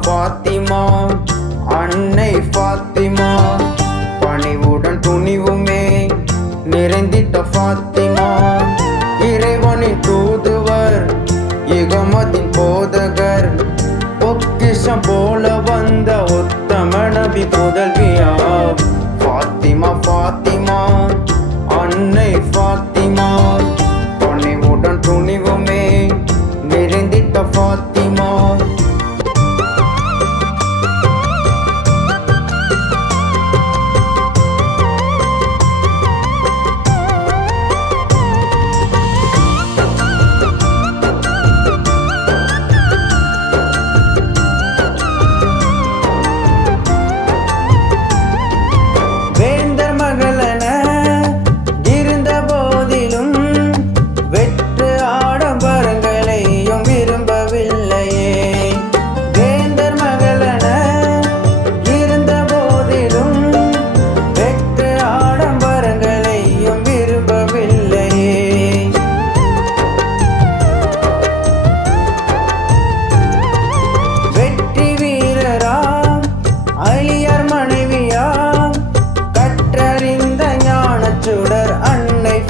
ஃபாத்திமா அன்னை ஃபாத்திமா பணிவுடன் துணிவுமே நிறைந்திட்ட ஃபாத்திமா இறைவனின் தூதுவர் இகமதின் போதகர் பொக்கிஷம் போல வந்த உத்தம நபி புதல்வியா ஃபாத்திமா ஃபாத்திமா அன்னை ஃபாத்திமா பணிவுடன் துணிவுமே நிறைந்திட்ட ஃபாத்திமா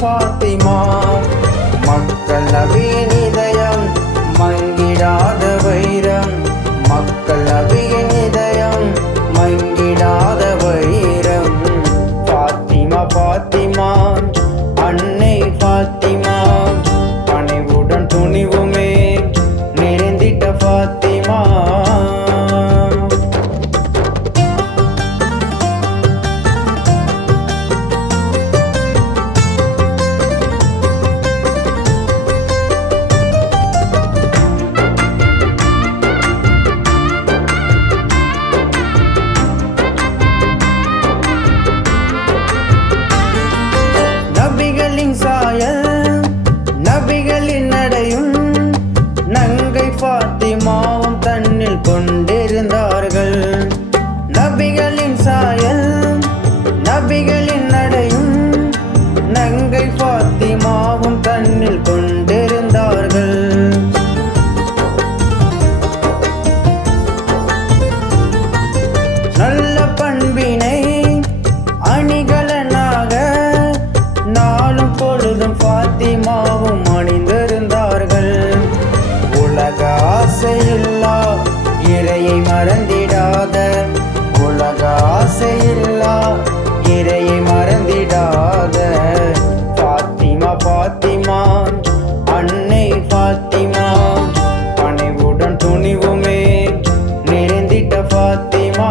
ஃபாத்திமா மக்கள் நபியின் இதயம் மங்கிடாத வைரம் மக்கள் நபியின் இதயம் மங்கிடாத வைரம் ஃபாத்திமா ஃபாத்திமா அன்னை ஃபாத்திமா பணிவுடன் துணிவுமே நிறைந்திட்ட ஃபாத்திமா நபிகளின் நடையும் நங்கை ஃபாத்திமாவும் தன்னில் கொண்டிருந்தார்கள் நபிகளின் சாயல் நபிகளின் நடையும் நங்கை ஃபாத்திமாவும் தன்னில் கொண்டிருந்தார்கள் நல்ல பண்பினை அணிகலனாக நாளும் பொழுதும் ஃபாத்திமாவும் அணிந்திருந்தார்கள் உலக ஆசையில்லா இறையை மறந்திடாத உலக ஆசையில்லா இறையை மறந்திடாத ஃபாத்திமா ஃபாத்திமா அன்னை ஃபாத்திமா பணிவுடன் துணிவுமே நிறைந்திட்ட ஃபாத்திமா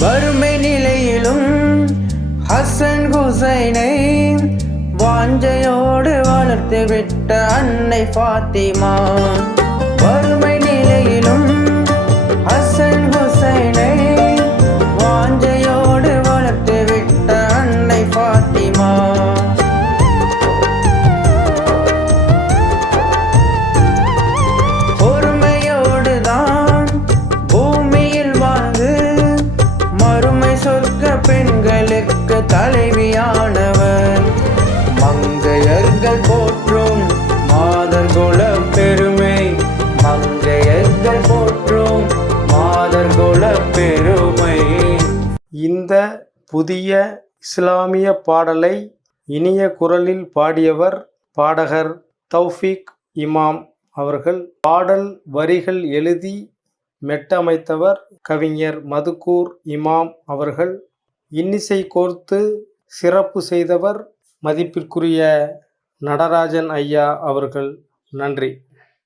வறுமை நிலையிலும் ஹசன் ஹுசைனை வாஞ்சையோடு வளர்த்து விட்ட அன்னை ஃபாத்திமா வறுமை நிலையிலும் ஹசன் ஹுசைனை வாஞ்சையோடு வளர்த்து விட்ட அன்னை ஃபாத்திமா பொறுமையோடு தான் பூமியில் வாழ்ந்து மறுமை சொர்க்க பெண்களுக்கு தலைவியானவர் மங்கையர்கள் போற்றும் மாதர் குல பெருமை மங்கையர்கள் போற்றும் மாதர் குல பெருமை. இந்த புதிய இஸ்லாமிய பாடலை இனிய குரலில் பாடியவர் பாடகர் தௌஃபீக் இமாம் அவர்கள். பாடல் வரிகள் எழுதி மெட்டமைத்தவர் கவிஞர் மதுக்கூர் இமாம் அவர்கள். இன்னிசை கோர்த்து சிறப்பு செய்தவர் மதிப்பிற்குரிய நடராஜன் ஐயா அவர்கள். நன்றி.